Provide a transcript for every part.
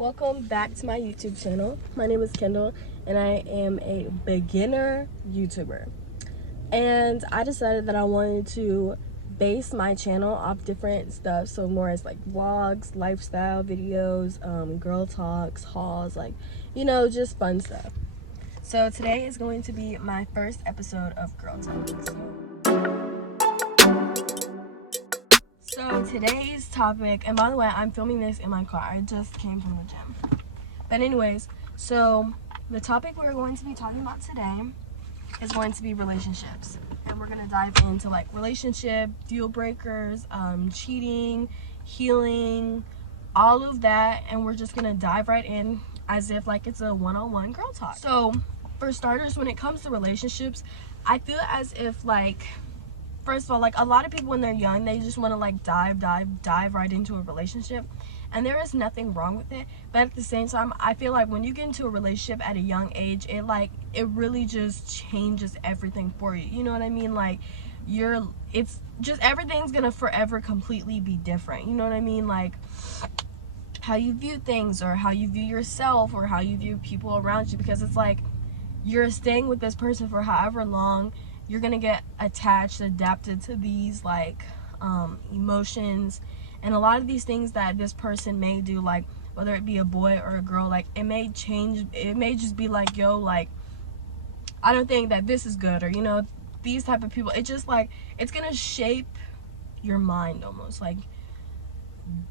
Welcome back to my YouTube channel. My name is Kendall and I am a beginner YouTuber. And I decided that I wanted to base my channel off different stuff, so more as like vlogs, lifestyle videos, girl talks, hauls, just fun stuff. So today is going to be my first episode of Girl Talks. So today's topic, and by the way, I'm filming this in my car. I just came from the gym. But anyways, so the topic we're going to be talking about today is going to be relationships. And we're going to dive into like relationship, deal breakers, cheating, healing, all of that. And we're just going to dive right in as if like it's a one-on-one girl talk. So for starters, when it comes to relationships, I feel as if like, first of all, like a lot of people when they're young, they just want to like dive right into a relationship, and there is nothing wrong with it. But at the same time, I feel like when you get into a relationship at a young age, it really just changes everything for you. You know what I mean? Like it's just everything's gonna forever completely be different. You know what I mean? Like how you view things, or how you view yourself, or how you view people around you, because it's like you're staying with this person for however long. You're gonna get attached, adapted to these like emotions, and a lot of these things that this person may do, like whether it be a boy or a girl, like it may change. It may just be like, yo, like I don't think that this is good, or these type of people. It just like it's gonna shape your mind, almost like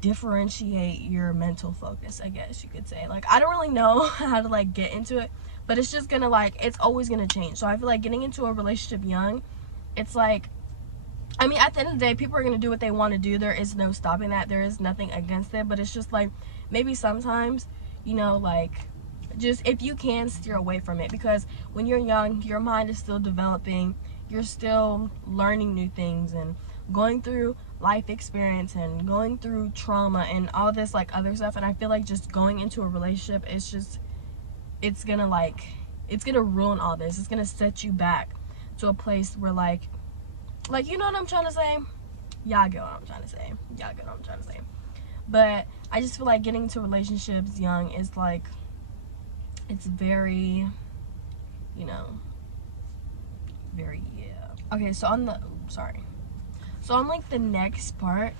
differentiate your mental focus, I guess you could say. Like I don't really know how to like get into it, but it's just gonna like, it's always gonna change. So I feel like getting into a relationship young, it's like, I mean, at the end of the day, people are gonna do what they want to do. There is no stopping that. There is nothing against it. But it's just like, maybe sometimes, like just if you can steer away from it, because when you're young, your mind is still developing. You're still learning new things and going through life experience and going through trauma and all this like other stuff. And I feel like just going into a relationship, it's gonna ruin all this. It's gonna set you back to a place where like you know what I'm trying to say? Y'all get what I'm trying to say. But I just feel like getting into relationships young is like, it's very, very, yeah. Okay, so on like the next part,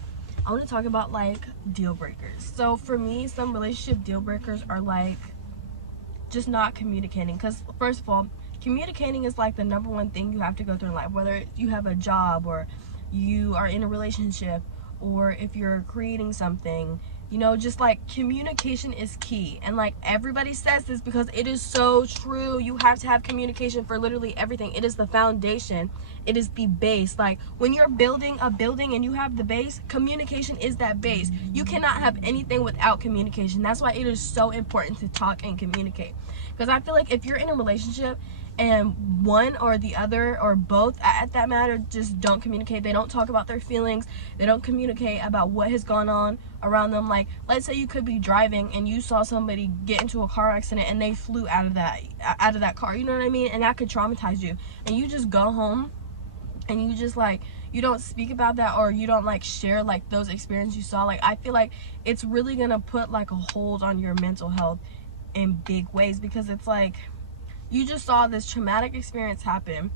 I want to talk about like deal breakers. So for me, some relationship deal breakers are like just not communicating. Because first of all, communicating is like the number one thing you have to go through in life, whether you have a job or you are in a relationship, or if you're creating something. Just like communication is key. And like everybody says this because it is so true. You have to have communication for literally everything. It is the foundation. It is the base. Like when you're building a building and you have the base, communication is that base. You cannot have anything without communication. That's why it is so important to talk and communicate. Because I feel like if you're in a relationship and one or the other or both at that matter just don't communicate, they don't talk about their feelings, they don't communicate about what has gone on around them. Like let's say you could be driving and you saw somebody get into a car accident and they flew out of that car, you know what I mean, and that could traumatize you, and you just go home and you just like, you don't speak about that, or you don't like share like those experiences you saw. Like I feel like it's really gonna put like a hold on your mental health in big ways, because it's like you just saw this traumatic experience happen,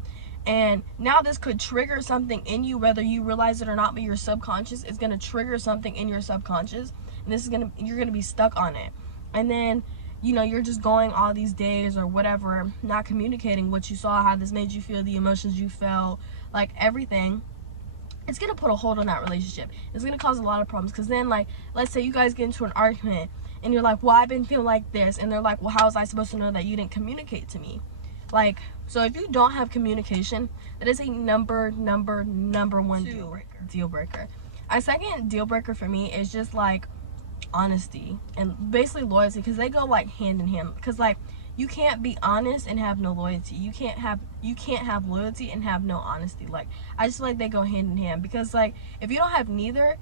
and now this could trigger something in you, whether you realize it or not. But your subconscious is going to trigger something in your subconscious, and you're going to be stuck on it. And then you're just going all these days or whatever, not communicating what you saw, how this made you feel, the emotions you felt, like everything. It's going to put a hold on that relationship. It's going to cause a lot of problems, because then like let's say you guys get into an argument and you're like, well, I've been feeling like this, and they're like, well, how was I supposed to know that you didn't communicate to me? Like, so if you don't have communication, that is a number one deal breaker. A second deal breaker for me is just like honesty and basically loyalty, because they go like hand in hand. Because like you can't be honest and have no loyalty. You can't have loyalty and have no honesty. Like I just feel like they go hand in hand, because like if you don't have neither,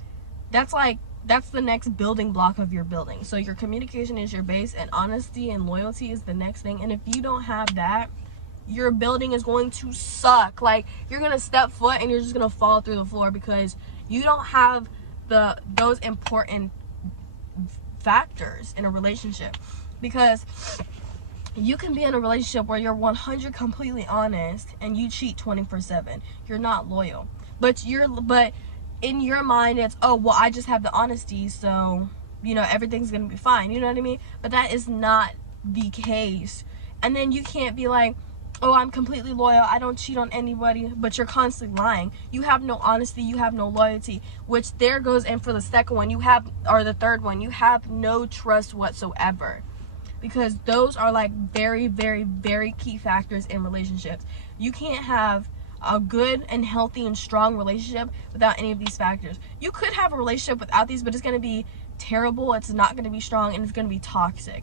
that's the next building block of your building. So your communication is your base, and honesty and loyalty is the next thing. And if you don't have that, your building is going to suck. Like you're gonna step foot and you're just gonna fall through the floor, because you don't have those important factors in a relationship, because you can be in a relationship where you're 100 completely honest and you cheat 24/7. You're not loyal, but in your mind it's, oh well, I just have the honesty, so you know everything's gonna be fine. You know what I mean? But that is not the case. And then you can't be like, oh, I'm completely loyal, I don't cheat on anybody, but you're constantly lying. You have no honesty, you have no loyalty, which there goes in for the second one. You have, or the third one, you have no trust whatsoever, because those are like very, very, very key factors in relationships. You can't have a good and healthy and strong relationship without any of these factors. You could have a relationship without these, but it's going to be terrible, it's not going to be strong, and it's going to be toxic.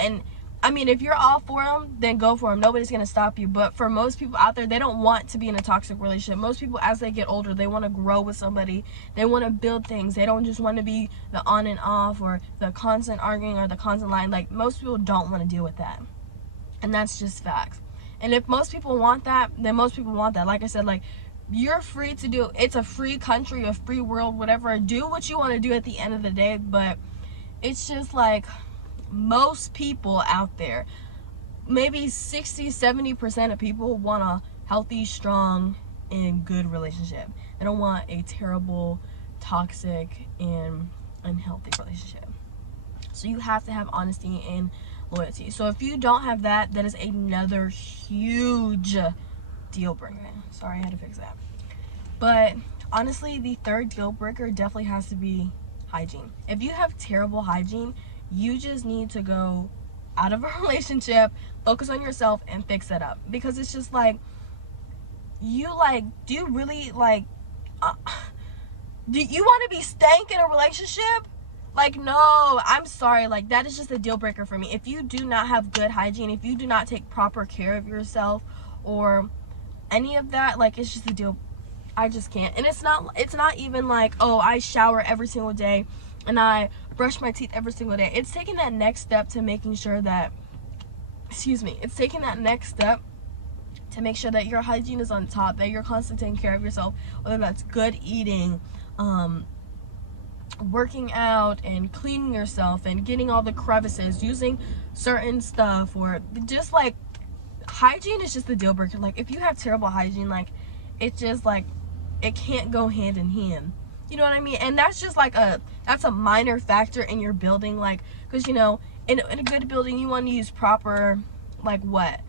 And I mean, if you're all for them, then go for them. Nobody's going to stop you. But for most people out there, they don't want to be in a toxic relationship. Most people, as they get older, they want to grow with somebody. They want to build things. They don't just want to be the on and off, or the constant arguing, or the constant lying. Like, most people don't want to deal with that. And that's just facts. And if most people want that, then most people want that. Like I said, like, you're free to do, it's a free country, a free world, whatever. Do what you want to do at the end of the day. But it's just like, most people out there, maybe 60-70% of people want a healthy, strong, and good relationship. They don't want a terrible, toxic, and unhealthy relationship. So you have to have honesty and loyalty. So if you don't have that, that is another huge deal breaker. Sorry, I had to fix that. But honestly, the third deal breaker definitely has to be hygiene. If you have terrible hygiene, you just need to go out of a relationship, focus on yourself, and fix it up. Because it's just like, you like, do you really like, do you want to be stank in a relationship? Like, no, I'm sorry, like, that is just a deal breaker for me. If you do not have good hygiene, if you do not take proper care of yourself, or any of that, like, it's just a deal. I just can't. And it's not even like, oh, I shower every single day and I brush my teeth every single day. It's taking that next step to making sure that, it's taking that next step to make sure that your hygiene is on top, that you're constantly taking care of yourself, whether that's good eating, working out, and cleaning yourself, and getting all the crevices, using certain stuff, or just like, hygiene is just the deal breaker. Like, if you have terrible hygiene, like, it's just like, it can't go hand in hand. You know what I mean? And that's just like that's a minor factor in your building, like, because, you know, in a good building, you want to use proper, like, what,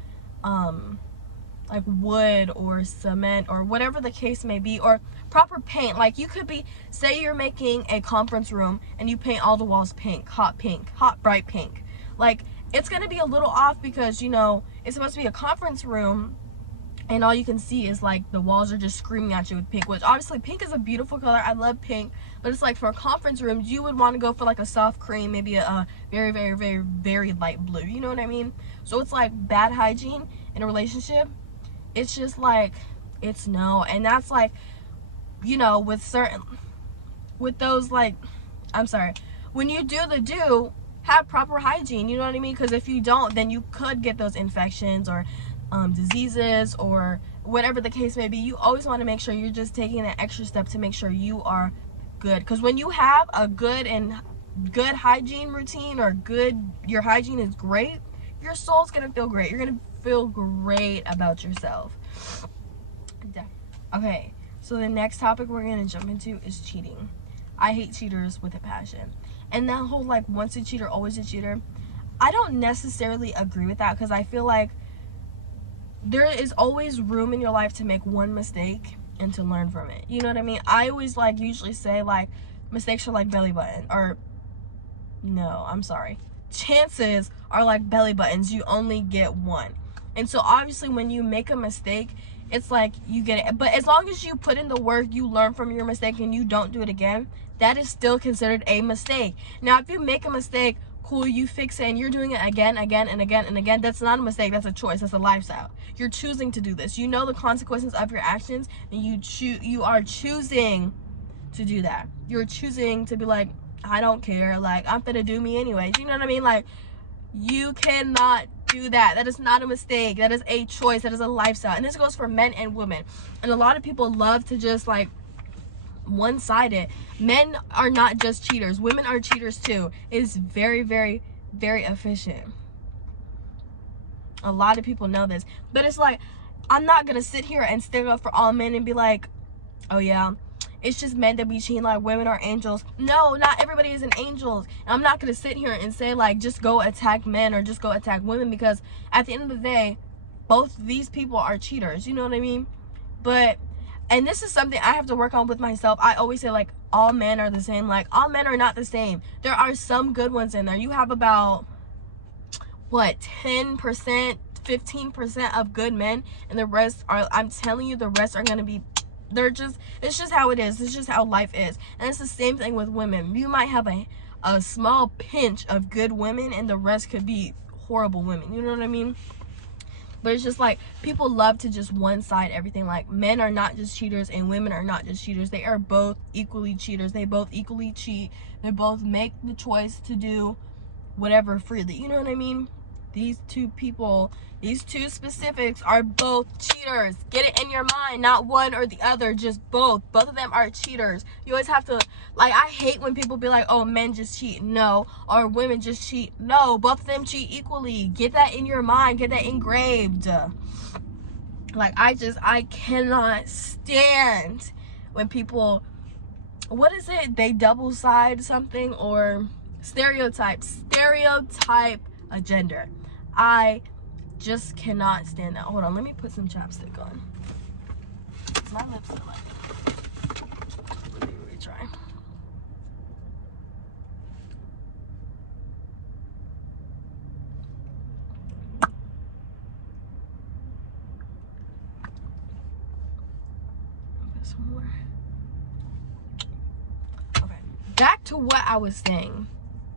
like wood or cement or whatever the case may be, or proper paint. Like, you could be, say you're making a conference room and you paint all the walls pink, hot bright pink. Like, it's going to be a little off because, you know, it's supposed to be a conference room, and all you can see is like the walls are just screaming at you with pink, which obviously pink is a beautiful color. I love pink, but it's like, for conference rooms, you would want to go for like a soft cream, maybe a very, very, very, very light blue. You know what I mean? So it's like, bad hygiene in a relationship, it's just like, it's no. And that's like, you know, with those, like, I'm sorry, when you do, have proper hygiene. You know what I mean? Because if you don't, then you could get those infections, or diseases, or whatever the case may be. You always want to make sure you're just taking an extra step to make sure you are good. Because when you have a good hygiene routine, or your hygiene is great, your soul's gonna feel great. You're gonna feel great about yourself. Okay, so the next topic we're gonna jump into is cheating. I hate cheaters with a passion. And that whole, like, once a cheater, always a cheater, I don't necessarily agree with that, because I feel like there is always room in your life to make one mistake and to learn from it. You know what I mean? I always, like, usually say, like, mistakes are like belly button, or no, I'm sorry, chances are like belly buttons. You only get one. And so obviously when you make a mistake, it's like, you get it. But as long as you put in the work, you learn from your mistake, and you don't do it again, that is still considered a mistake. Now, if you make a mistake, cool, you fix it, and you're doing it again, and again, that's not a mistake, that's a choice, that's a lifestyle. You're choosing to do this. You know the consequences of your actions, and you are choosing to do that. You're choosing to be like, I don't care, like, I'm finna do me anyways. You know what I mean? Like, you cannot do that. That is not a mistake. That is a choice. That is a lifestyle. And this goes for men and women. And a lot of people love to just, like, one-sided. Men are not just cheaters, women are cheaters too. It is very, very, very efficient. A lot of people know this, but it's like, I'm not gonna sit here and stick up for all men and be like, oh yeah, it's just men that be cheating, like women are angels. No, not everybody is an angel. And I'm not gonna sit here and say like just go attack men or just go attack women, because at the end of the day, both these people are cheaters, you know what I mean? But, and this is something I have to work on with myself. I always say like all men are the same. Like, all men are not the same. There are some good ones in there. You have about, what, 10%, 15% of good men, and the rest are, I'm telling you, the rest are gonna be, they're just, it's just how it is. It's just how life is. And it's the same thing with women. You might have a small pinch of good women, and the rest could be horrible women, you know what I mean? But it's just like, people love to just one side everything. Like, men are not just cheaters and women are not just cheaters. They are both equally cheaters. They both equally cheat. They both make the choice to do whatever freely, you know what I mean? These two people, these two specifics are both cheaters. Get it in your mind, not one or the other, just both. Both of them are cheaters. You always have to, like, I hate when people be like, oh, men just cheat. No. Or women just cheat. No, both of them cheat equally. Get that in your mind. Get that engraved. Like, I cannot stand when people, what is it? They double side something, or stereotype a gender. I just cannot stand that. Hold on, let me put some chapstick on. My lips are like, let me retry. Put some more. Okay, back to what I was saying.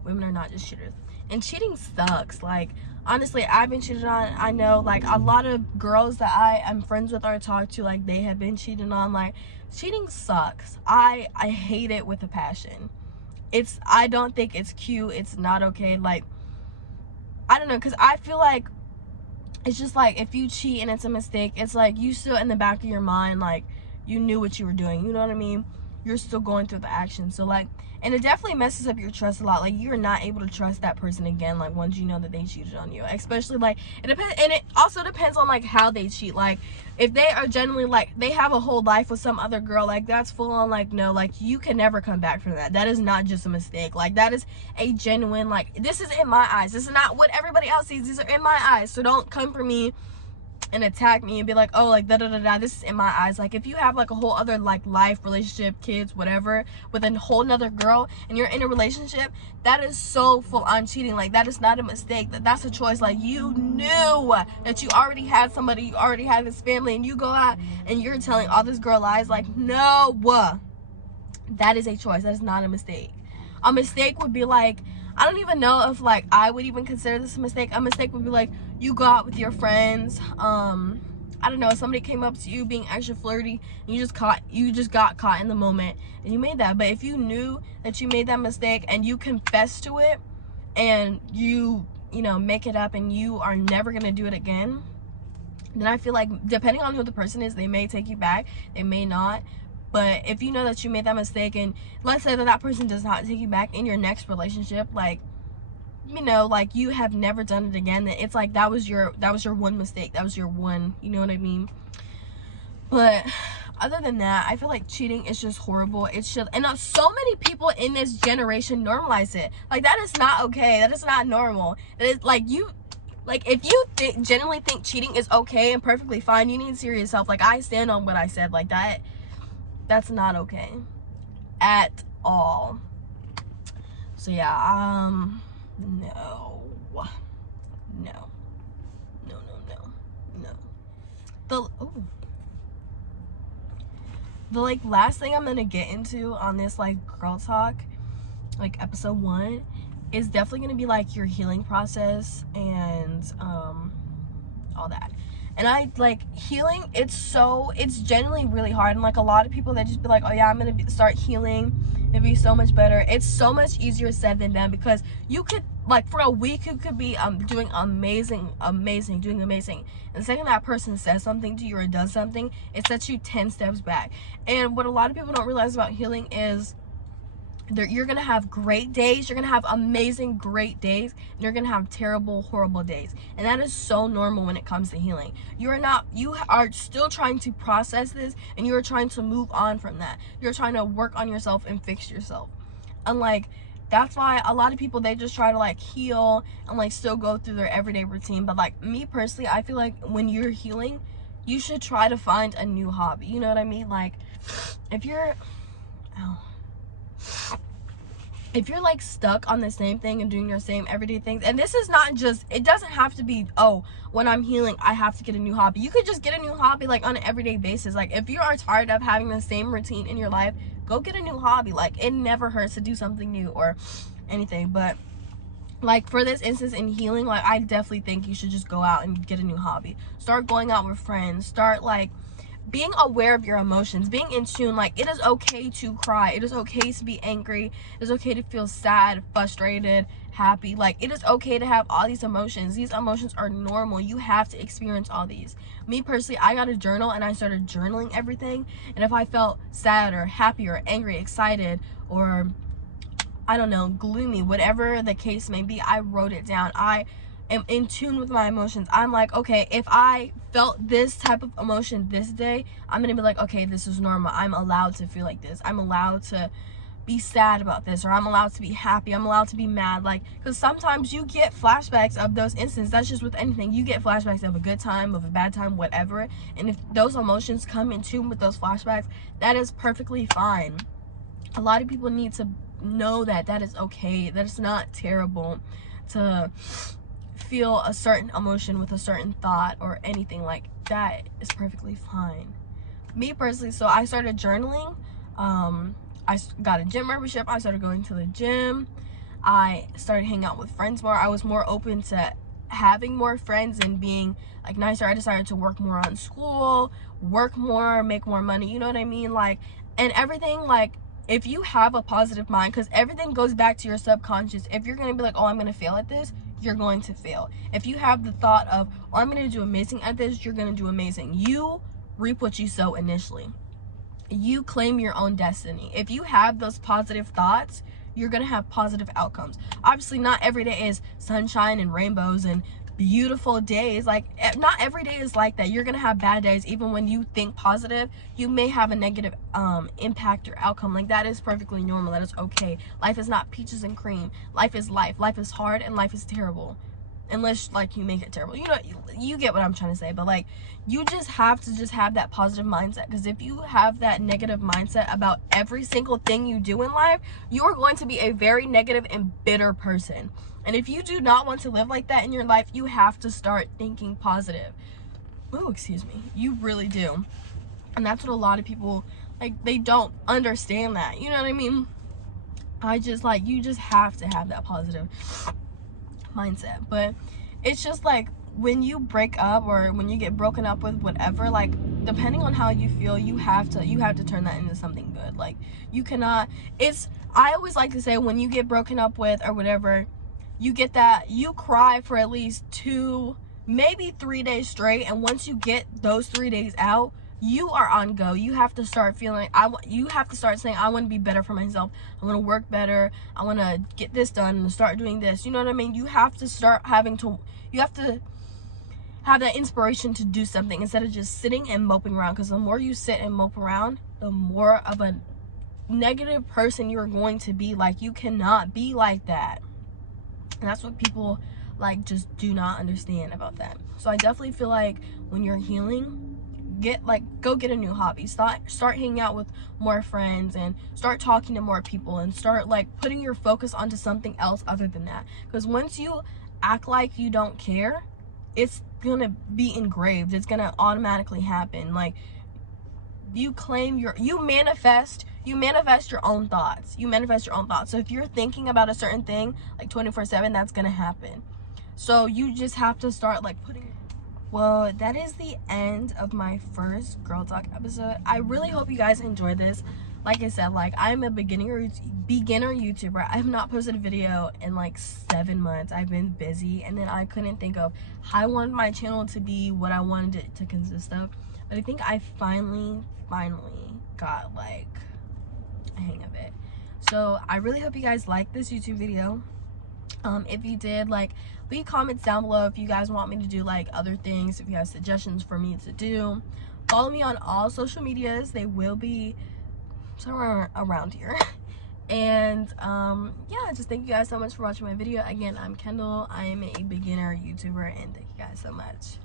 Women are not just cheaters. And cheating sucks. Like, honestly, I've been cheated on. I know, like, a lot of girls that I am friends with or talk to, like, they have been cheated on. Like, cheating sucks. I hate it with a passion. I don't think it's cute. It's not okay. Like, I don't know, because I feel like it's just like, if you cheat and it's a mistake, it's like you still in the back of your mind, like, you knew what you were doing, you know what I mean? You're still going through the action. So, like, and it definitely messes up your trust a lot. Like, you're not able to trust that person again, like, once you know that they cheated on you. Especially, like, it depends, and it also depends on, like, how they cheat. Like, if they are genuinely, like, they have a whole life with some other girl, like, that's full on, like, no, like, you can never come back from that. That is not just a mistake. Like, that is a genuine, like, this is in my eyes. This is not what everybody else sees. These are in my eyes. So don't come for me and attack me and be like, oh, like, da-da-da-da, this is in my eyes. Like, if you have, like, a whole other, like, life, relationship, kids, whatever, with a whole nother girl, and you're in a relationship, that is so full-on cheating. Like, that is not a mistake. That's a choice. Like, you knew that you already had somebody, you already had this family, and you go out and you're telling all this girl lies. Like, no. That is a choice. That is not a mistake. A mistake would be like, I don't even know if, like, I would even consider this a mistake. A mistake would be like, you go out with your friends, I don't know, somebody came up to you being extra flirty, and you just got caught in the moment, and you made that. But if you knew that you made that mistake and you confess to it, and you know, make it up, and you are never gonna do it again, then I feel like, depending on who the person is, they may take you back, they may not. But if you know that you made that mistake, and let's say that person does not take you back in your next relationship, like, you know, like, you have never done it again, then it's like, that was your one mistake, that was your one, you know what I mean? But other than that, I feel like cheating is just horrible. It should, and so many people in this generation normalize it. Like, that is not okay. That is not normal. That is, like, if you genuinely think cheating is okay and perfectly fine, you need to see yourself. Like, I stand on what I said. Like, that's not okay at all. So yeah, no. The like last thing I'm gonna get into on this, like, girl talk, like, episode 1, is definitely gonna be, like, your healing process and all that. And I, like, healing, it's genuinely really hard. And, like, a lot of people that just be like, oh yeah, I'm gonna start healing It'd be so much better. It's so much easier said than done, because you could, like, for a week you could be doing amazing, doing amazing, and the second that person says something to you or does something, it sets you 10 steps back. And what a lot of people don't realize about healing is you're gonna have great days, you're gonna have amazing great days, and you're gonna have terrible horrible days. And that is so normal when it comes to healing. You are still trying to process this, and you are trying to move on from that. You're trying to work on yourself and fix yourself. And like, that's why a lot of people, they just try to like heal and like still go through their everyday routine. But like me personally, I feel like when you're healing, you should try to find a new hobby. You know what I mean? Like, if you're like stuck on the same thing and doing your same everyday things, and this is not just, it doesn't have to be, oh, when I'm healing I have to get a new hobby. You could just get a new hobby like on an everyday basis. Like, if you are tired of having the same routine in your life, go get a new hobby. Like, it never hurts to do something new or anything. But like, for this instance in healing, like, I definitely think you should just go out and get a new hobby. Start going out with friends. Start like being aware of your emotions, being in tune. Like, it is okay to cry, it is okay to be angry, it is okay to feel sad, frustrated, happy. Like, it is okay to have all these emotions. These emotions are normal. You have to experience all these. Me personally, I got a journal and I started journaling everything, and if I felt sad or happy or angry, excited, or I don't know, gloomy, whatever the case may be, I wrote it down. I am in tune with my emotions. I'm like, okay, if I felt this type of emotion this day, I'm gonna be like, okay, this is normal. I'm allowed to feel like this. I'm allowed to be sad about this, or I'm allowed to be happy. I'm allowed to be mad. Like, because sometimes you get flashbacks of those instances. That's just with anything. You get flashbacks of a good time, of a bad time, whatever. And if those emotions come in tune with those flashbacks, that is perfectly fine. A lot of people need to know that that is okay, that it's not terrible to feel a certain emotion with a certain thought or anything. Like, that is perfectly fine. Me personally, so I started journaling. I got a gym membership. I started going to the gym. I started hanging out with friends more. I was more open to having more friends and being like nicer. I decided to work more on school, work more, make more money, you know what I mean? Like, and everything, like, if you have a positive mind, because everything goes back to your subconscious. If you're going to be like, oh, I'm going to fail at this, you're going to fail. If you have the thought of, oh, I'm going to do amazing at this, you're going to do amazing. You reap what you sow initially. You claim your own destiny. If you have those positive thoughts, you're going to have positive outcomes. Obviously, not every day is sunshine and rainbows and beautiful days. Like, not every day is like that. You're gonna have bad days. Even when you think positive, you may have a negative impact or outcome. Like, that is perfectly normal. That is okay. Life is not peaches and cream. Life is life. Life is hard and life is terrible, unless like you make it terrible. You know, you get what I'm trying to say. But like, you just have to just have that positive mindset, because if you have that negative mindset about every single thing you do in life, you are going to be a very negative and bitter person. And if you do not want to live like that in your life, you have to start thinking positive. Oh, excuse me. You really do. And that's what a lot of people, like, they don't understand that. You know what I mean? I just, like, you just have to have that positive mindset. But it's just like, when you break up or when you get broken up with, whatever, like, depending on how you feel, you have to turn that into something good. Like, you cannot, I always like to say, when you get broken up with or whatever, you get that, you cry for at least 2, maybe 3 days straight, and once you get those 3 days out, you are on go. You have to start feeling, you have to start saying, I want to be better for myself. I want to work better. I want to get this done and start doing this. You know what I mean? You have to start you have to have that inspiration to do something instead of just sitting and moping around. Because the more you sit and mope around, the more of a negative person you're going to be. Like, you cannot be like that. And that's what people, like, just do not understand about that. So I definitely feel like when you're healing, go get a new hobby. Start hanging out with more friends and start talking to more people and start, like, putting your focus onto something else other than that. Because once you act like you don't care, it's gonna be engraved. It's gonna automatically happen. Like, you manifest your own thoughts. You manifest your own thoughts. So if you're thinking about a certain thing like 24/7, that's gonna happen. So you just have to start, like, well, that is the end of my first Girl Talk episode. I really hope you guys enjoyed this. like I said, like I'm a beginner YouTuber. I have not posted a video in like 7 months. I've been busy, and then I couldn't think of how I wanted my channel to be, what I wanted it to consist of. But I think I finally got like a hang of it. So I really hope you guys like this YouTube video. If you did, like, leave comments down below if you guys want me to do like other things, if you have suggestions for me to do. Follow me on all social medias. They will be somewhere around here. And yeah, just thank you guys so much for watching my video. Again, I'm Kendall. I am a beginner YouTuber, and thank you guys so much.